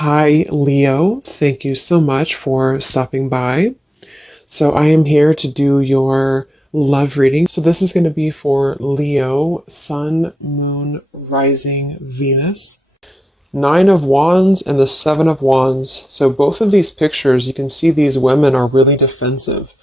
Hi, Leo. Thank you so much for stopping by. So, I am here to do your love reading. So, this is going to be for Leo, Sun, Moon, Rising, Venus. Nine of Wands and the Seven of Wands. So, both of these pictures, you can see these women are really defensive.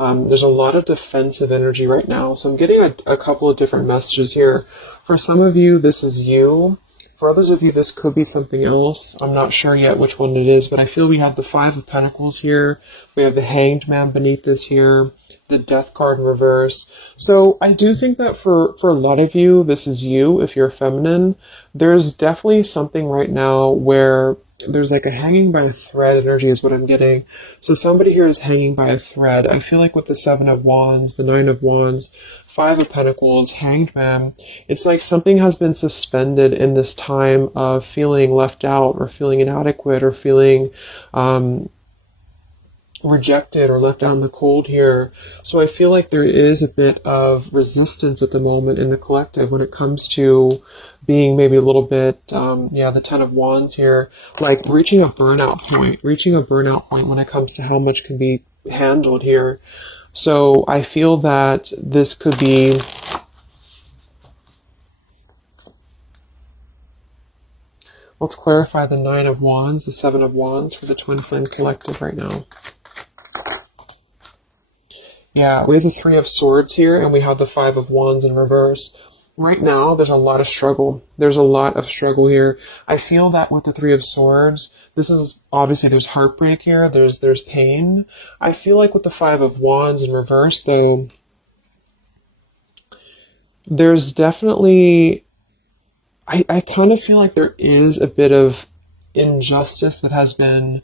There's a lot of defensive energy right now. So, I'm getting a couple of different messages here. For some of you, this is you. For others of you, this could be something else. I'm not sure yet which one it is, but I feel we have the Five of Pentacles here. We have the Hanged Man beneath this here, the Death card in reverse. So I do think that for a lot of you, this is you, if you're feminine. There's definitely something right now where there's like a hanging by a thread energy is what I'm getting. So somebody here is hanging by a thread. I feel like with the Seven of Wands, the Nine of Wands, Five of Pentacles, Hanged Man, it's like something has been suspended in this time of feeling left out or feeling inadequate or feeling rejected or left out in the cold here. So I feel like there is a bit of resistance at the moment in the collective when it comes to being maybe a little bit, the Ten of Wands here, like reaching a burnout point when it comes to how much can be handled here. So I feel that this could be let's clarify the Nine of Wands, the Seven of Wands for the Twin Flame Collective right now. Yeah, we have the Three of Swords here, and we have the Five of Wands in reverse. Right now, there's a lot of struggle. There's a lot of struggle here. I feel that with the Three of Swords, this is, obviously there's heartbreak here, there's pain. I feel like with the Five of Wands in reverse, though, there's definitely, I kind of feel like there is a bit of injustice that has been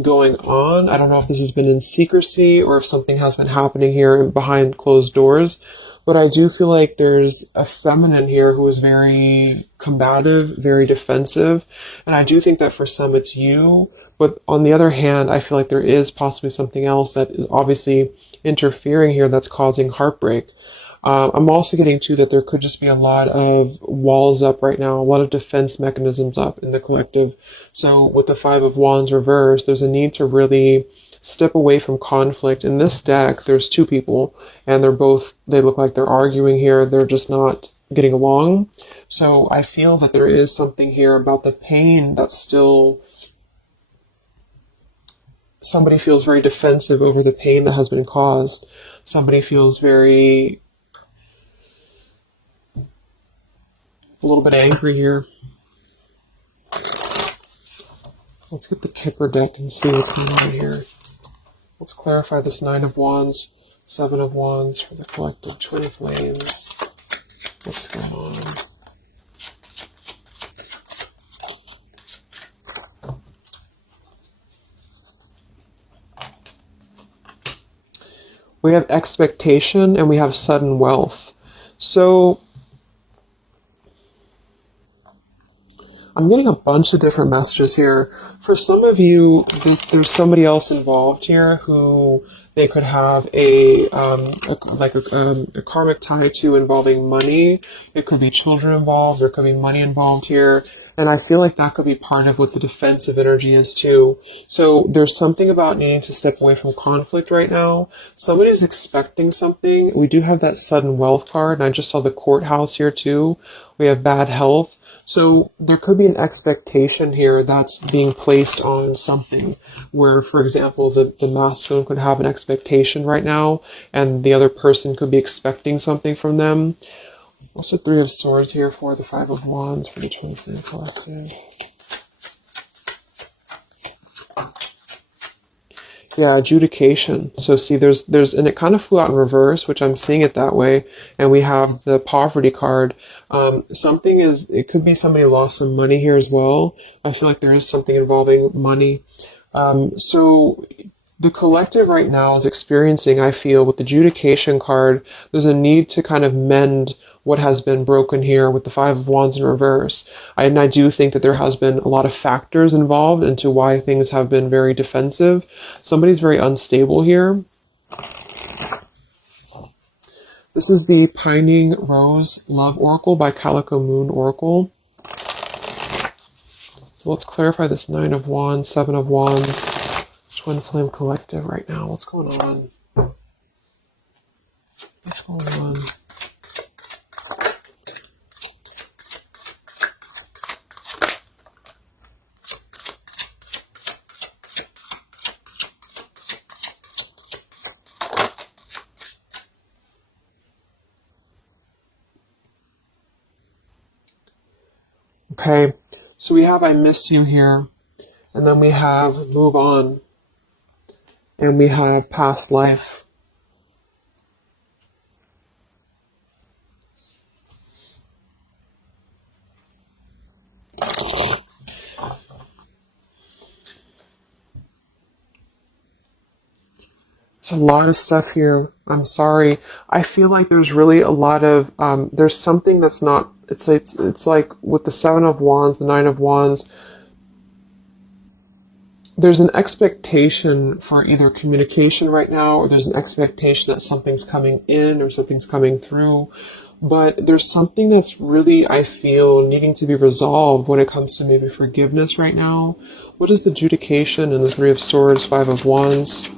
going on. I don't know if this has been in secrecy or if something has been happening here behind closed doors, but I do feel like there's a feminine here who is very combative, very defensive, and I do think that for some it's you, but on the other hand, I feel like there is possibly something else that is obviously interfering here that's causing heartbreak. I'm also getting to that there could just be a lot of walls up right now, a lot of defense mechanisms up in the collective. So with the Five of Wands reversed, there's a need to really step away from conflict. In this deck, there's two people, and they look like they're arguing here. They're just not getting along. So I feel that there is something here about the pain that's still, somebody feels very defensive over the pain that has been caused. Somebody feels very, a little bit angry here. Let's get the Kipper deck and see what's going on here. Let's clarify this Nine of Wands, Seven of Wands for the collective Twin Flames. What's going on? We have expectation and we have sudden wealth. So I'm getting a bunch of different messages here. For some of you, there's somebody else involved here who they could have a karmic tie to involving money. It could be children involved. There could be money involved here. And I feel like that could be part of what the defensive energy is too. So there's something about needing to step away from conflict right now. Somebody's expecting something. We do have that sudden wealth card, and I just saw the courthouse here too. We have bad health. So there could be an expectation here that's being placed on something where, for example, the masculine could have an expectation right now and the other person could be expecting something from them. Also, Three of Swords here for the Five of Wands for the Twin Flame Collective. Yeah, adjudication. So see, there's, and it kind of flew out in reverse, which I'm seeing it that way. And we have the poverty card. It could be somebody lost some money here as well. I feel like there is something involving money. So the collective right now is experiencing, I feel, with the adjudication card, there's a need to kind of mend what has been broken here with the Five of Wands in reverse. And I do think that there has been a lot of factors involved into why things have been very defensive. Somebody's very unstable here. This is the Pining Rose Love Oracle by Calico Moon Oracle. So let's clarify this Nine of Wands, Seven of Wands, Twin Flame Collective right now. What's going on? What's going on? Okay, so we have I miss you here, and then we have move on, and we have past life. It's a lot of stuff here. I'm sorry. I feel like there's really a lot of, there's something that's not, it's like with the Seven of Wands, the Nine of Wands, there's an expectation for either communication right now, or there's an expectation that something's coming in or something's coming through. But there's something that's really, I feel, needing to be resolved when it comes to maybe forgiveness right now. What is the adjudication in the Three of Swords, Five of Wands?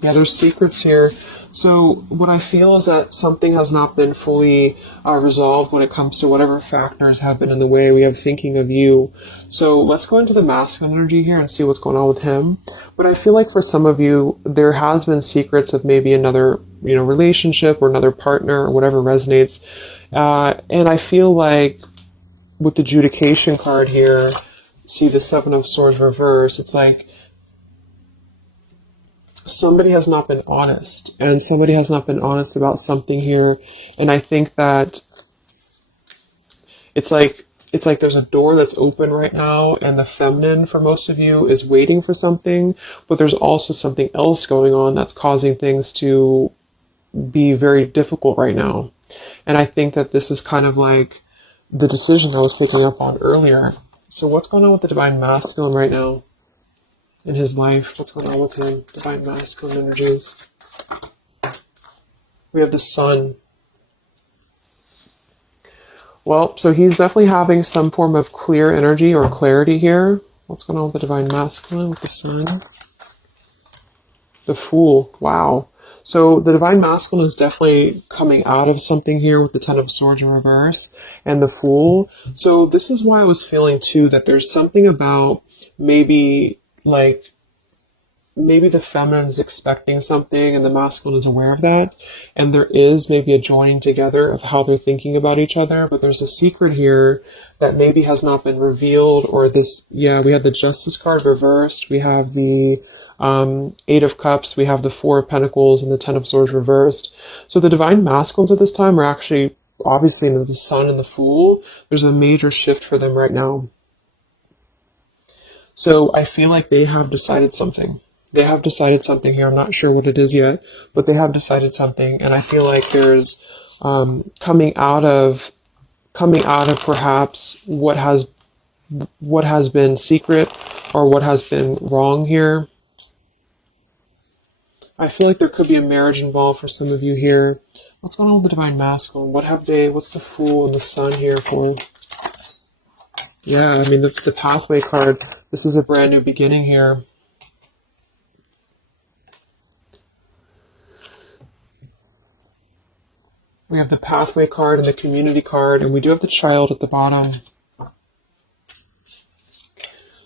Yeah, there's secrets here. So what I feel is that something has not been fully resolved when it comes to whatever factors have been in the way. We have thinking of you. So let's go into the masculine energy here and see what's going on with him. But I feel like for some of you, there has been secrets of maybe another, relationship or another partner or whatever resonates. And I feel like with the adjudication card here, see the Seven of Swords reverse, it's like somebody has not been honest, and somebody has not been honest about something here. And I think that it's like there's a door that's open right now, and the feminine for most of you is waiting for something, but there's also something else going on that's causing things to be very difficult right now. And I think that this is kind of like the decision I was picking up on earlier. So what's going on with the Divine Masculine right now in his life? What's going on with him? Divine Masculine energies. We have the Sun. Well, so he's definitely having some form of clear energy or clarity here. What's going on with the Divine Masculine with the Sun? The Fool. Wow. So the Divine Masculine is definitely coming out of something here with the Ten of Swords in reverse and the Fool. So this is why I was feeling too that there's something about maybe the feminine is expecting something and the masculine is aware of that. And there is maybe a joining together of how they're thinking about each other. But there's a secret here that maybe has not been revealed, or this, yeah, we have the Justice card reversed. We have the Eight of Cups. We have the Four of Pentacles and the Ten of Swords reversed. So the Divine Masculines at this time are actually, obviously, in the Sun and the Fool. There's a major shift for them right now. So I feel like they have decided something. They have decided something here. I'm not sure what it is yet, but they have decided something. And I feel like there's coming out of perhaps what has been secret or what has been wrong here. I feel like there could be a marriage involved for some of you here. What's going on with the Divine Masculine? What's the Fool and the Sun here for? Yeah, I mean, the Pathway card, this is a brand new beginning here. We have the Pathway card and the Community card, and we do have the Child at the bottom.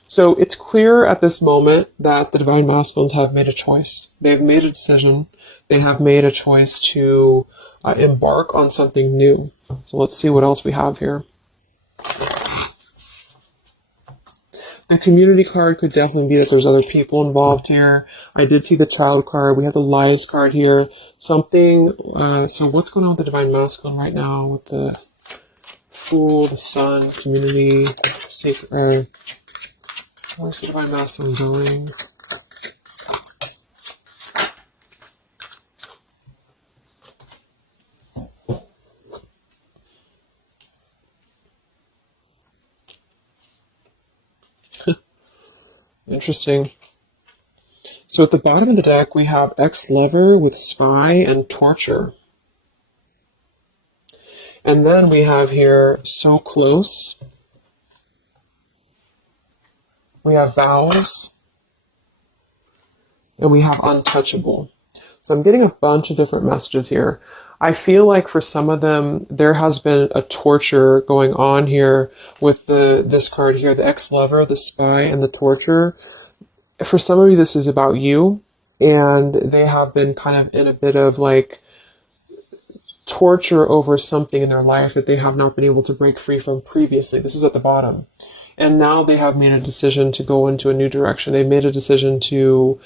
So it's clear at this moment that the Divine Masculines have made a choice. They've made a decision. They have made a choice to embark on something new. So let's see what else we have here. The Community card could definitely be that there's other people involved here. I did see the Child card. We have the Lies card here. Something, so what's going on with the Divine Masculine right now with the Fool, the Sun, Community, Sacred, where's the Divine Masculine going? Interesting. So at the bottom of the deck, we have ex-lover with spy and torture. And then we have here so close. We have vows. And we have untouchable. So I'm getting a bunch of different messages here. I feel like for some of them, there has been a torture going on here with this card here, the ex-lover, the spy, and the torture. For some of you, this is about you, and they have been kind of in a bit of like torture over something in their life that they have not been able to break free from previously. This is at the bottom. And now they have made a decision to go into a new direction. They've made a decision to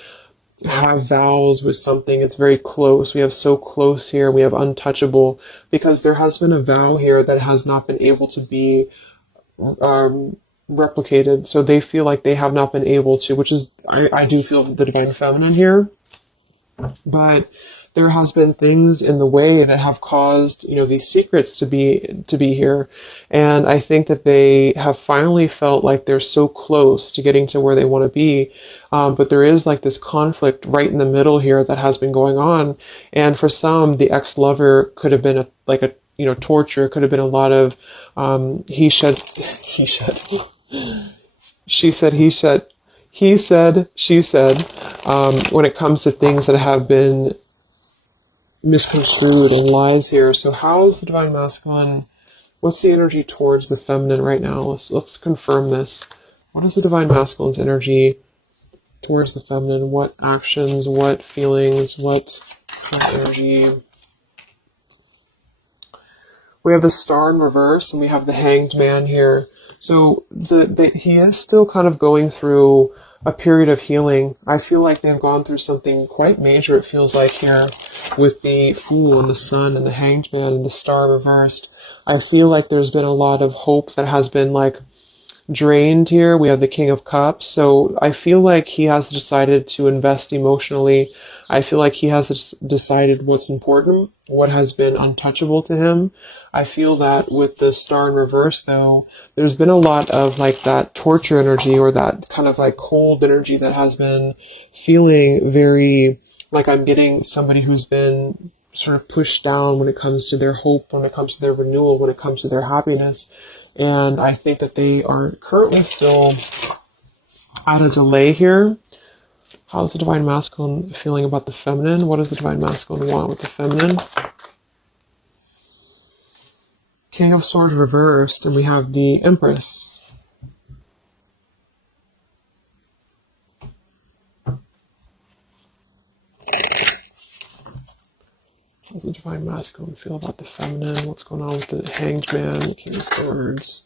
have vows with something. It's very close. We have so close here. We have untouchable, because there has been a vow here that has not been able to be replicated. So they feel like they have not been able to, which is, I do feel the divine feminine here, but there has been things in the way that have caused, these secrets to be here. And I think that they have finally felt like they're so close to getting to where they want to be. But there is like this conflict right in the middle here that has been going on. And for some, the ex-lover could have been torture. It could have been a lot of, she said, he said, she said, when it comes to things that have been misconstrued and lies here. So how is the divine masculine? What's the energy towards the feminine right now? Let's confirm this. What is the divine masculine's energy towards the feminine? What actions, what feelings, what energy? We have the Star in reverse, and we have the Hanged Man here. So he is still kind of going through a period of healing. I feel like they've gone through something quite major, it feels like, here with the Fool and the Sun and the Hanged Man and the Star reversed. I feel like there's been a lot of hope that has been like drained here. We have the King of Cups. So I feel like he has decided to invest emotionally. I feel like he has decided what's important, what has been untouchable to him. I feel that with the Star in reverse, though, there's been a lot of like that torture energy, or that kind of like cold energy that has been feeling very like I'm getting somebody who's been sort of pushed down when it comes to their hope, when it comes to their renewal, when it comes to their happiness. And I think that they are currently still at a delay here. How's the divine masculine feeling about the feminine? What does the divine masculine want with the feminine? King of Swords reversed, and we have the Empress. How does the divine masculine feel about the feminine? What's going on with the Hanged Man, the King of Swords?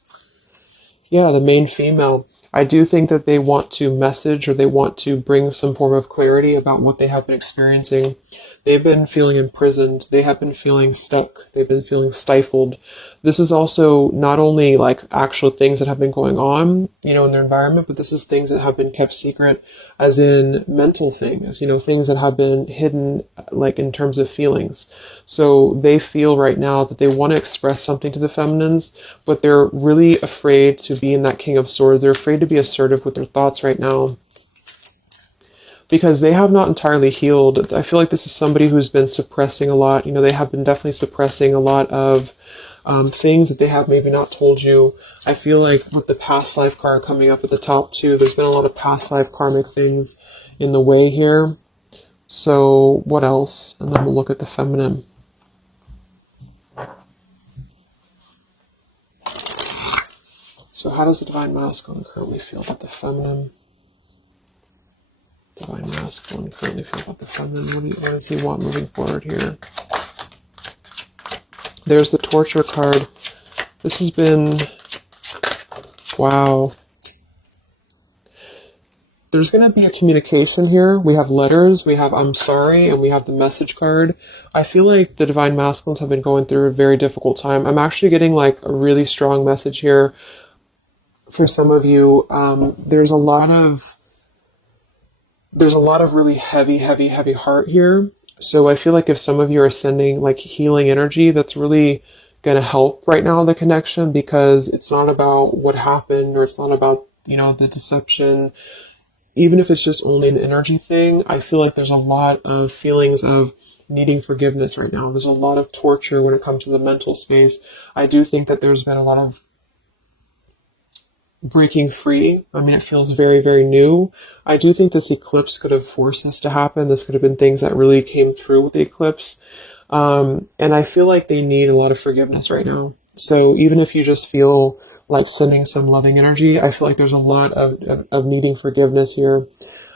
Yeah, the main female. I do think that they want to message, or they want to bring some form of clarity about what they have been experiencing. They've been feeling imprisoned. They have been feeling stuck. They've been feeling stifled. This is also not only like actual things that have been going on, in their environment, but this is things that have been kept secret, as in mental things, things that have been hidden, like in terms of feelings. So they feel right now that they want to express something to the feminines, but they're really afraid to be in that King of Swords. They're afraid to be assertive with their thoughts right now, because they have not entirely healed. I feel like this is somebody who's been suppressing a lot. They have been definitely suppressing a lot of things that they have maybe not told you. I feel like with the past life card coming up at the top too, there's been a lot of past life karmic things in the way here. So what else? And then we'll look at the feminine. So how does the divine masculine currently feel about the feminine? Divine masculine currently feel about the feminine. What does he want moving forward here? There's the torture card. This has been, wow. There's going to be a communication here. We have letters, we have I'm sorry, and we have the message card. I feel like the divine masculines have been going through a very difficult time. I'm actually getting like a really strong message here for some of you. There's a lot of really heavy heart here. So I feel like if some of you are sending like healing energy, that's really going to help right now, the connection, because it's not about what happened, or it's not about, the deception. Even if it's just only an energy thing, I feel like there's a lot of feelings of needing forgiveness right now. There's a lot of torture when it comes to the mental space. I do think that there's been a lot of breaking free. I mean, it feels very, very new. I do think this eclipse could have forced this to happen. This could have been things that really came through with the eclipse. And I feel like they need a lot of forgiveness right now. So even if you just feel like sending some loving energy, I feel like there's a lot of needing forgiveness here.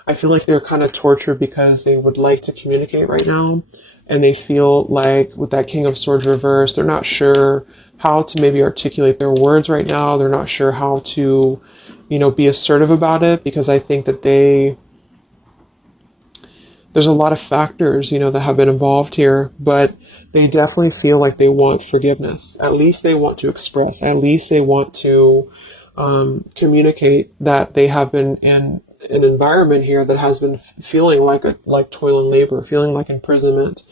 I feel like they're kind of tortured because they would like to communicate right now. And they feel like with that King of Swords reverse, they're not sure how to maybe articulate their words right now. They're not sure how to, be assertive about it, because I think that there's a lot of factors, that have been involved here, but they definitely feel like they want forgiveness. At least they want to express, at least they want to communicate that they have been in an environment here that has been feeling like toil and labor, feeling like imprisonment.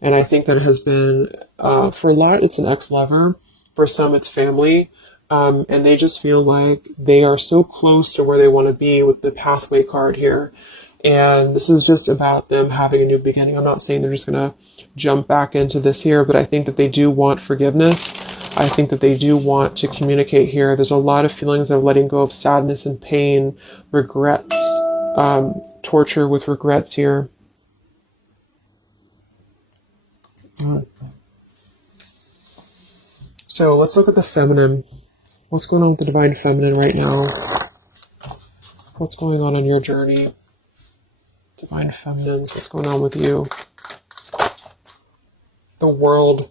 And I think that has been, for a lot, it's an ex-lover. For some, it's family. And they just feel like they are so close to where they want to be with the pathway card here. And this is just about them having a new beginning. I'm not saying they're just going to jump back into this here, but I think that they do want forgiveness. I think that they do want to communicate here. There's a lot of feelings of letting go of sadness and pain, regrets, torture with regrets here. So let's look at the feminine. What's going on with the divine feminine right now? What's going on your journey? Divine feminines, what's going on with you? The world.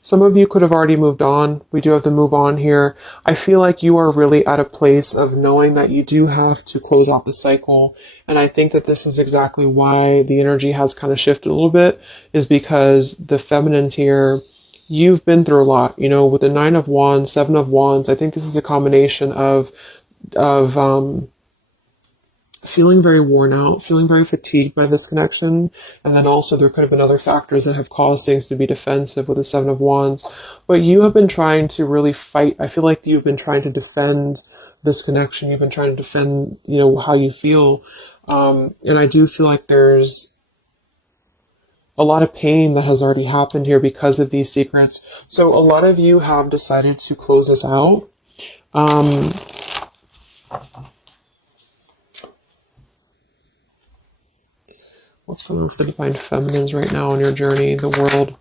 Some of you could have already moved on. We do have to move on here. I feel like you are really at a place of knowing that you do have to close out the cycle. And I think that this is exactly why the energy has kind of shifted a little bit, is because the feminines here, you've been through a lot, with the 9 of Wands, 7 of Wands. I think this is a combination of feeling very worn out, feeling very fatigued by this connection. And then also there could have been other factors that have caused things to be defensive with the 7 of Wands. But you have been trying to really fight. I feel like you've been trying to defend this connection. You've been trying to defend, how you feel. And I do feel like there's a lot of pain that has already happened here because of these secrets. So a lot of you have decided to close this out. What's going on with the divine feminines right now on your journey, the world?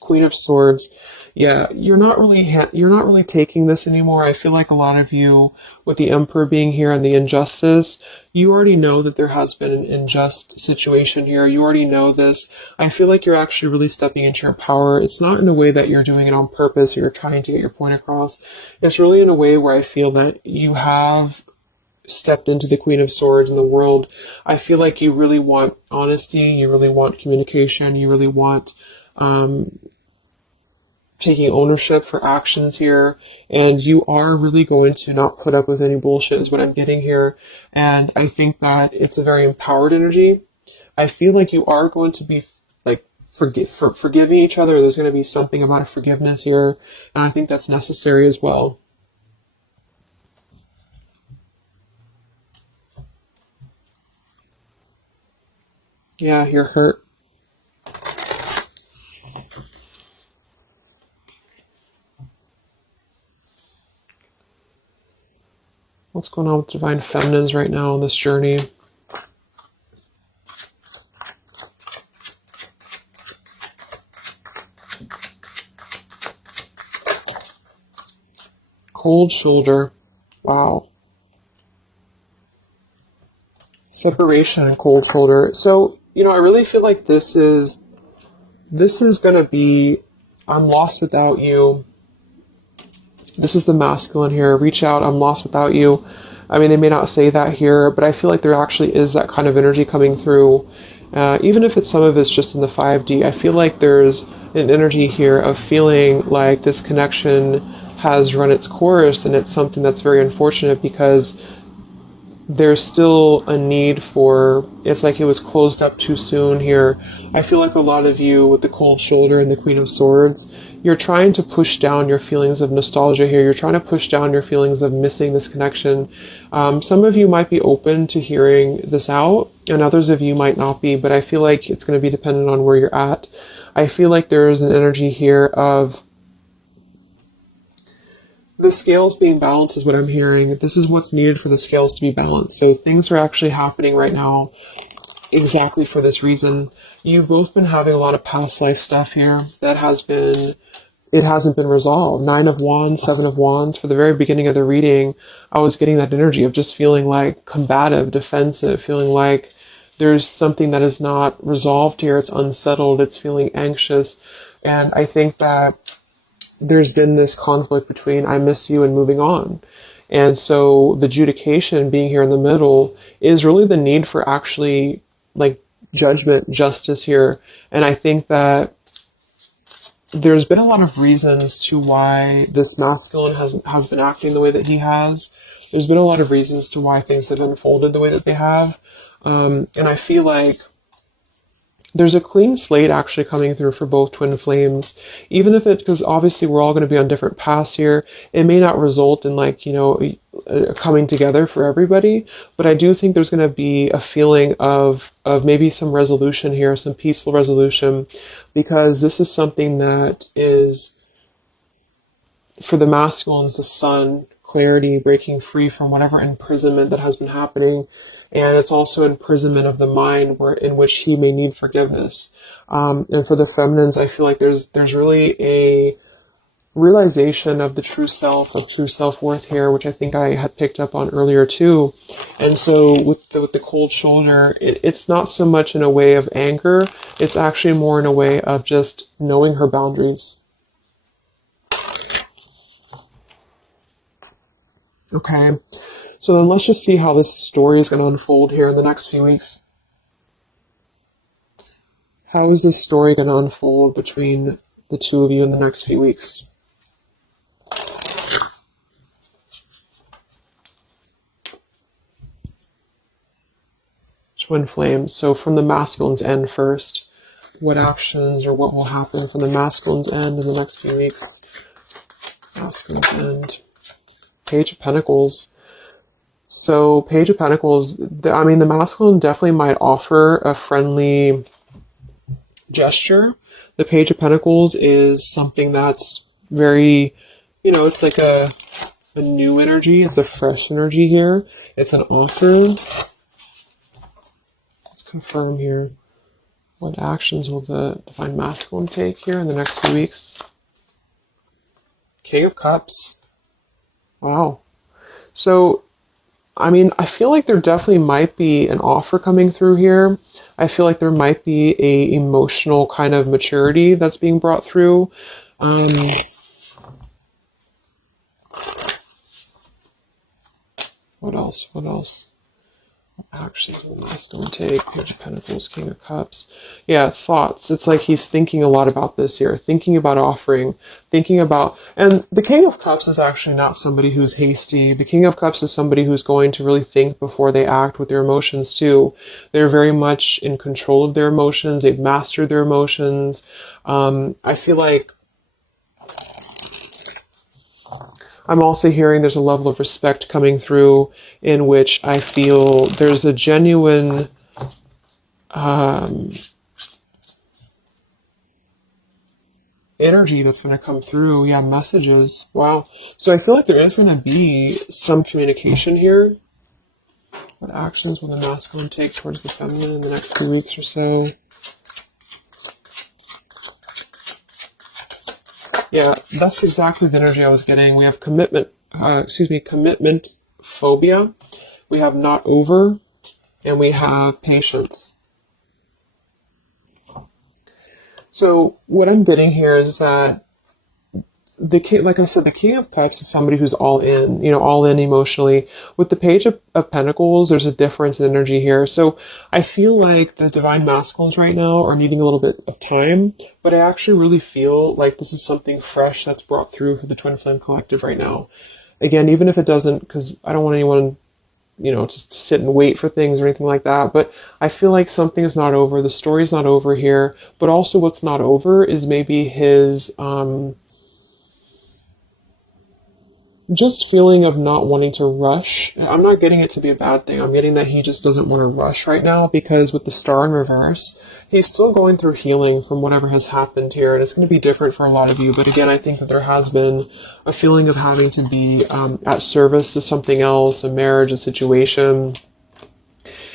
Queen of Swords. Yeah, you're not really taking this anymore. I feel like a lot of you, with the Emperor being here and the injustice, you already know that there has been an unjust situation here. You already know this. I feel like you're actually really stepping into your power. It's not in a way that you're doing it on purpose or you're trying to get your point across. It's really in a way where I feel that you have stepped into the Queen of Swords in the world. I feel like you really want honesty, you really want communication, you really want taking ownership for actions here, and you are really going to not put up with any bullshit is what I'm getting here. And I think that it's a very empowered energy. I feel like you are going to be like forgiving each other. There's going to be something about a forgiveness here, and I think that's necessary as well. Yeah, you're hurt. What's going on with divine feminines right now on this journey? Cold shoulder. Wow. Separation and cold shoulder. So, I really feel like this is going to be, I'm lost without you. This is the masculine here. Reach out, I'm lost without you. I mean, they may not say that here, but I feel like there actually is that kind of energy coming through. Even if some of it's just in the 5D, I feel like there's an energy here of feeling like this connection has run its course, and it's something that's very unfortunate because there's still a need for, it's like it was closed up too soon here. I feel like a lot of you with the cold shoulder and the Queen of Swords, you're trying to push down your feelings of nostalgia here. You're trying to push down your feelings of missing this connection. Some of you might be open to hearing this out, and others of you might not be, but I feel like it's going to be dependent on where you're at. I feel like there is an energy here of the scales being balanced is what I'm hearing. This is what's needed for the scales to be balanced. So things are actually happening right now exactly for this reason. You've both been having a lot of past life stuff here that it hasn't been resolved. 9 of Wands, 7 of Wands. For the very beginning of the reading, I was getting that energy of just feeling like combative, defensive, feeling like there's something that is not resolved here. It's unsettled. It's feeling anxious. And I think that there's been this conflict between I miss you and moving on. And so the adjudication being here in the middle is really the need for actually like judgment, justice here. And I think that there's been a lot of reasons to why this masculine has been acting the way that he has. There's been a lot of reasons to why things have unfolded the way that they have. And I feel like there's a clean slate actually coming through for both twin flames, even if because obviously we're all going to be on different paths here. It may not result in like, coming together for everybody, but I do think there's going to be a feeling of maybe some resolution here, some peaceful resolution, because this is something that is, for the masculines, the sun, clarity, breaking free from whatever imprisonment that has been happening. And it's also imprisonment of the mind in which he may need forgiveness. And for the feminines, I feel like there's really a realization of the true self, of true self-worth here, which I think I had picked up on earlier too. And so with the cold shoulder, it's not so much in a way of anger. It's actually more in a way of just knowing her boundaries. Okay. So then let's just see how this story is going to unfold here in the next few weeks. How is this story going to unfold between the two of you in the next few weeks? Twin flames. So from the masculine's end first, what actions or what will happen from the masculine's end in the next few weeks? Masculine's end. Page of Pentacles. So Page of Pentacles, the masculine definitely might offer a friendly gesture. The Page of Pentacles is something that's very, it's like a new energy. It's a fresh energy here. It's an offer. Let's confirm here. What actions will the Divine Masculine take here in the next few weeks? King of Cups. Wow. So I feel like there definitely might be an offer coming through here. I feel like there might be a emotional kind of maturity that's being brought through. What else? Actually, the masculine take, Page of Pentacles, King of Cups. Yeah, thoughts. It's like he's thinking a lot about this here, thinking about offering, and the King of Cups is actually not somebody who's hasty. The King of Cups is somebody who's going to really think before they act with their emotions too. They're very much in control of their emotions. They've mastered their emotions. I feel like I'm also hearing there's a level of respect coming through in which I feel there's a genuine energy that's going to come through. Yeah, messages. Wow. So I feel like there is going to be some communication here. What actions will the masculine take towards the feminine in the next few weeks or so? Yeah, that's exactly the energy I was getting. We have commitment phobia. We have not over, and we have patience. So what I'm getting here is that the king, like I said, the King of Cups is somebody who's all in, all in emotionally. With the Page of Pentacles, there's a difference in energy here. So I feel like the Divine Masculines right now are needing a little bit of time, but I actually really feel like this is something fresh that's brought through for the Twin Flame Collective right now. Again, even if it doesn't, because I don't want anyone just sit and wait for things or anything like that. But I feel like something is not over. The story's not over here. But also what's not over is maybe his just feeling of not wanting to rush. I'm not getting it to be a bad thing. I'm getting that he just doesn't want to rush right now, because with the star in reverse, he's still going through healing from whatever has happened here, and it's going to be different for a lot of you. But again, I think that there has been a feeling of having to be at service to something else, a marriage, a situation.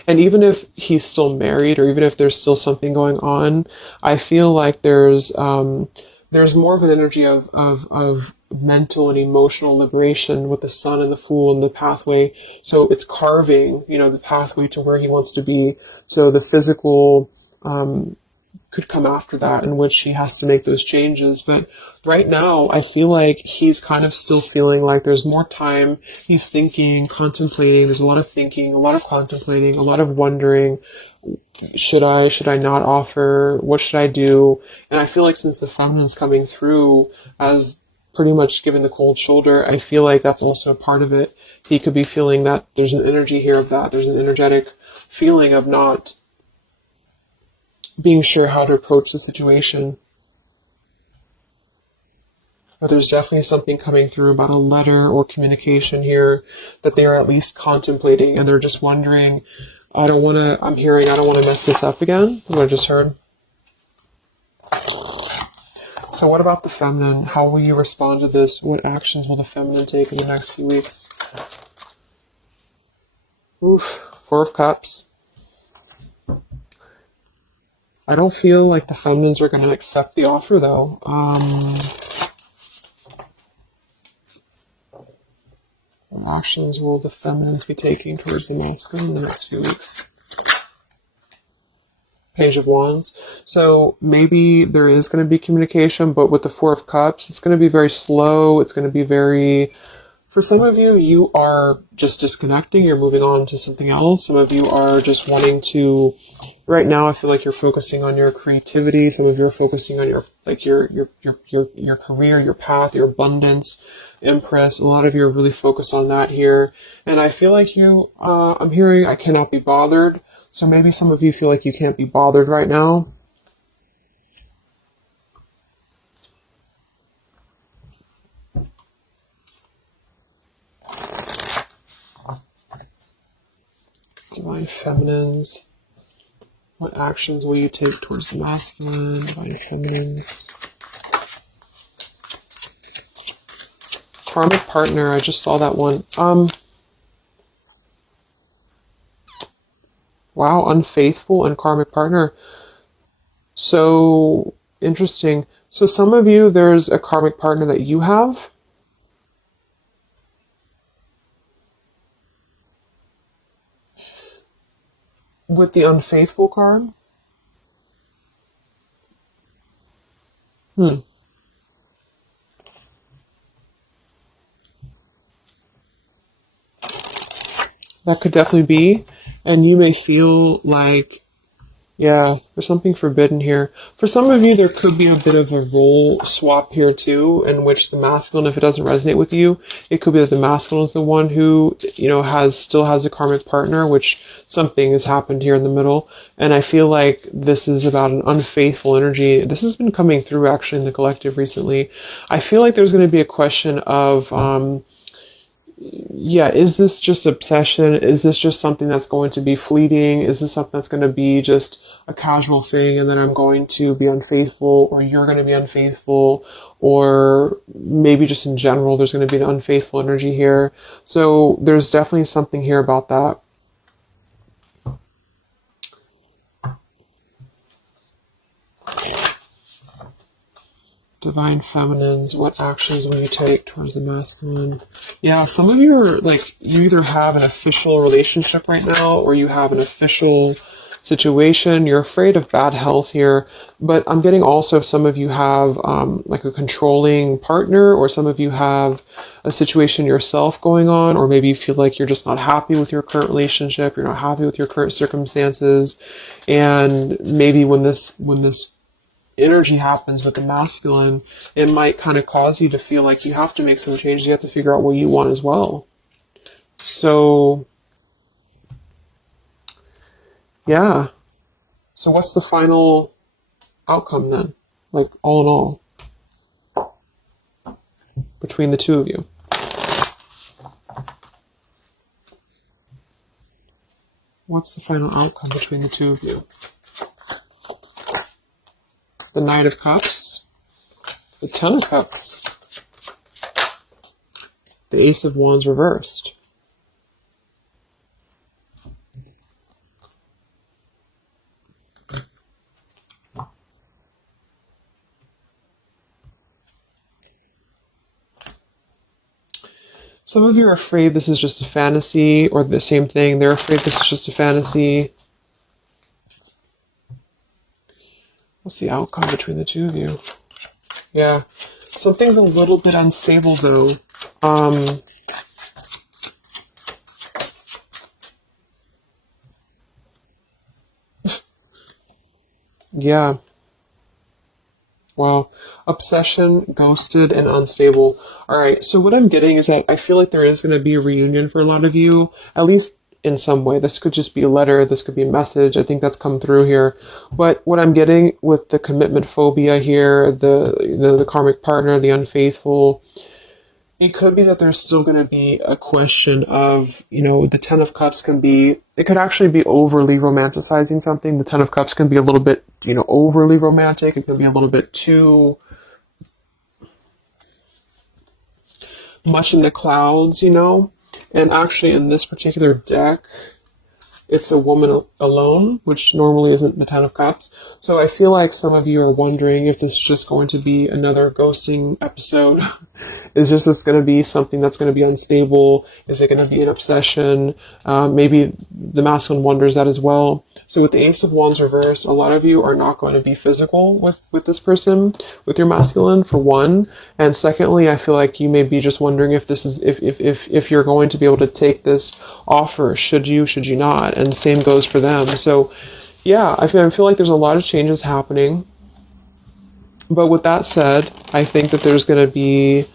And even if he's still married, or even if there's still something going on, I feel like there's more of an energy of mental and emotional liberation with the sun and the fool and the pathway. So it's carving, the pathway to where he wants to be. So the physical could come after that, in which he has to make those changes. But right now, I feel like he's kind of still feeling like there's more time. He's thinking, contemplating. There's a lot of thinking, a lot of contemplating, a lot of wondering. Should I not offer? What should I do? And I feel like since the feminine's coming through as pretty much giving the cold shoulder, I feel like that's also a part of it. He could be feeling that there's an energy here of that. There's an energetic feeling of not being sure how to approach the situation. But there's definitely something coming through about a letter or communication here that they are at least contemplating, and they're just wondering, I don't want to mess this up again. That's what I just heard. So what about the feminine? How will you respond to this? What actions will the feminine take in the next few weeks? Oof, Four of Cups. I don't feel like the feminines are going to accept the offer, though. What actions will the feminines be taking towards the masculine in the next few weeks? Page of Wands. So maybe there is going to be communication, but with the Four of Cups, it's going to be very slow. It's going to be very... For some of you, you are just disconnecting. You're moving on to something else. Some of you are just wanting to... Right now, I feel like you're focusing on your creativity. Some of you are focusing on your career, your path, your abundance, Empress. A lot of you are really focused on that here. And I feel like you, I'm hearing I cannot be bothered. So maybe some of you feel like you can't be bothered right now. Divine Feminines. What actions will you take towards the masculine? Divine Feminines. Karmic partner. I just saw that one. Wow, unfaithful and karmic partner. So interesting. So some of you, there's a karmic partner that you have. With the unfaithful card. That could definitely be. And you may feel like, yeah, there's something forbidden here. For some of you, there could be a bit of a role swap here too, in which the masculine, if it doesn't resonate with you, it could be that the masculine is the one who, still has a karmic partner, which something has happened here in the middle. And I feel like this is about an unfaithful energy. This has been coming through actually in the collective recently. I feel like there's going to be a question of, is this just obsession? Is this just something that's going to be fleeting? Is this something that's going to be just a casual thing, and then I'm going to be unfaithful, or you're going to be unfaithful, or maybe just in general there's going to be an unfaithful energy here. So there's definitely something here about that. Divine Feminines, what actions will you take towards the masculine? Yeah, some of you are like, you either have an official relationship right now, or you have an official situation. You're afraid of bad health here, but I'm getting also some of you have like a controlling partner, or some of you have a situation yourself going on, or maybe you feel like you're just not happy with your current relationship, you're not happy with your current circumstances, and maybe when this energy happens with the masculine, it might kind of cause you to feel like you have to make some changes. You have to figure out what you want as well. So Yeah. So what's the final outcome then? Like, all in all, between the two of you? What's the final outcome between the two of you? The Knight of Cups, the Ten of Cups, the Ace of Wands reversed. Some of you are afraid this is just a fantasy, or the same thing, they're afraid this is just a fantasy. What's the outcome between the two of you? Yeah. Something's a little bit unstable though. Yeah. Wow. Obsession, ghosted, and unstable. Alright, so what I'm getting is that I feel like there is going to be a reunion for a lot of you, at least in some way. This could just be a letter, this could be a message. I think that's come through here. But what I'm getting with the commitment phobia here, the karmic partner, the unfaithful, it could be that there's still going to be a question of, the Ten of Cups it could actually be overly romanticizing something. The Ten of Cups can be a little bit, overly romantic. It can be a little bit too much in the clouds, And actually in this particular deck, it's a woman alone, which normally isn't the Ten of Cups. So I feel like some of you are wondering if this is just going to be another ghosting episode. Is this going to be something that's going to be unstable? Is it going to be an obsession? Maybe the masculine wonders that as well. So with the Ace of Wands reversed, a lot of you are not going to be physical with this person, with your masculine, for one. And secondly, I feel like you may be just wondering if this is if you're going to be able to take this offer. Should you not? And same goes for them. So yeah, I feel like there's a lot of changes happening. But with that said, I think that there's going to be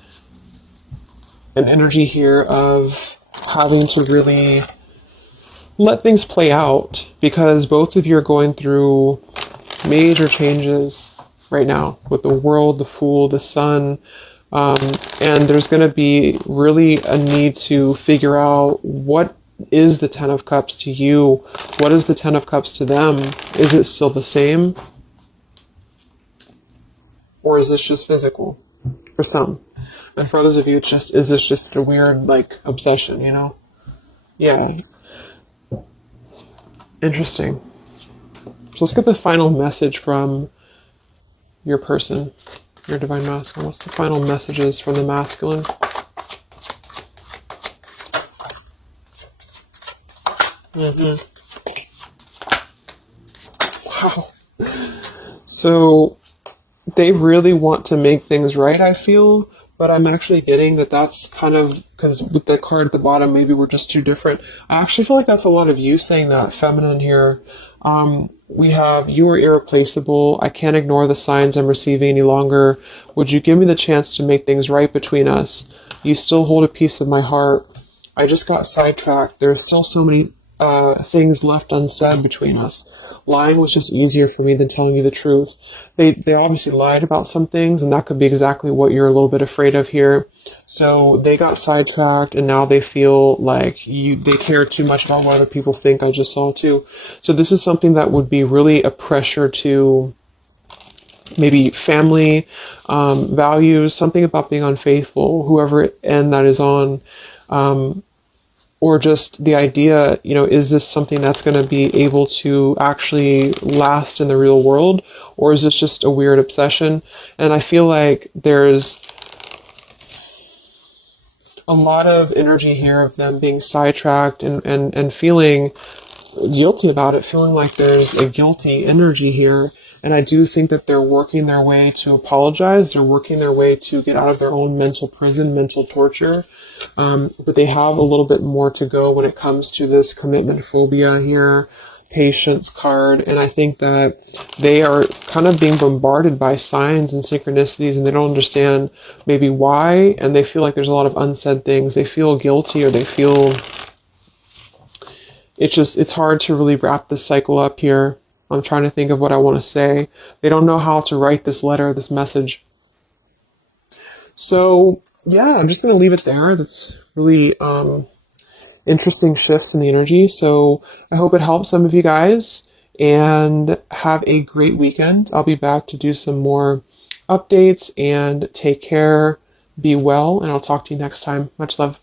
an energy here of having to really let things play out, because both of you are going through major changes right now with the world, the Fool, the Sun, and there's going to be really a need to figure out what is the Ten of Cups to you, what is the Ten of Cups to them. Is it still the same, or is this just physical for some? And for others of you, is this just a weird, obsession, Yeah. Interesting. So let's get the final message from your person, your divine masculine. What's the final messages from the masculine? Wow. So they really want to make things right, I feel. But I'm actually getting that that's kind of, because with the card at the bottom, maybe we're just too different. I actually feel like that's a lot of you saying that, feminine here. We have, you are irreplaceable. I can't ignore the signs I'm receiving any longer. Would you give me the chance to make things right between us? You still hold a piece of my heart. I just got sidetracked. There are still so many things left unsaid between us. Lying was just easier for me than telling you the truth. They obviously lied about some things, and that could be exactly what you're a little bit afraid of here. So they got sidetracked, and now they feel like they care too much about what other people think. I just saw too. So this is something that would be really a pressure to maybe family, values, something about being unfaithful, whoever end that is on. Or just the idea, is this something that's going to be able to actually last in the real world? Or is this just a weird obsession? And I feel like there's a lot of energy here of them being sidetracked and feeling guilty about it, feeling like there's a guilty energy here. And I do think that they're working their way to apologize. They're working their way to get out of their own mental prison, mental torture. But they have a little bit more to go when it comes to this commitment phobia here, patience card. And I think that they are kind of being bombarded by signs and synchronicities, and they don't understand maybe why. And they feel like there's a lot of unsaid things. They feel guilty, or they feel it's hard to really wrap this cycle up here. I'm trying to think of what I want to say. They don't know how to write this letter, this message. So yeah, I'm just going to leave it there. That's really interesting shifts in the energy. So I hope it helps some of you guys, and have a great weekend. I'll be back to do some more updates, and take care, be well, and I'll talk to you next time. Much love.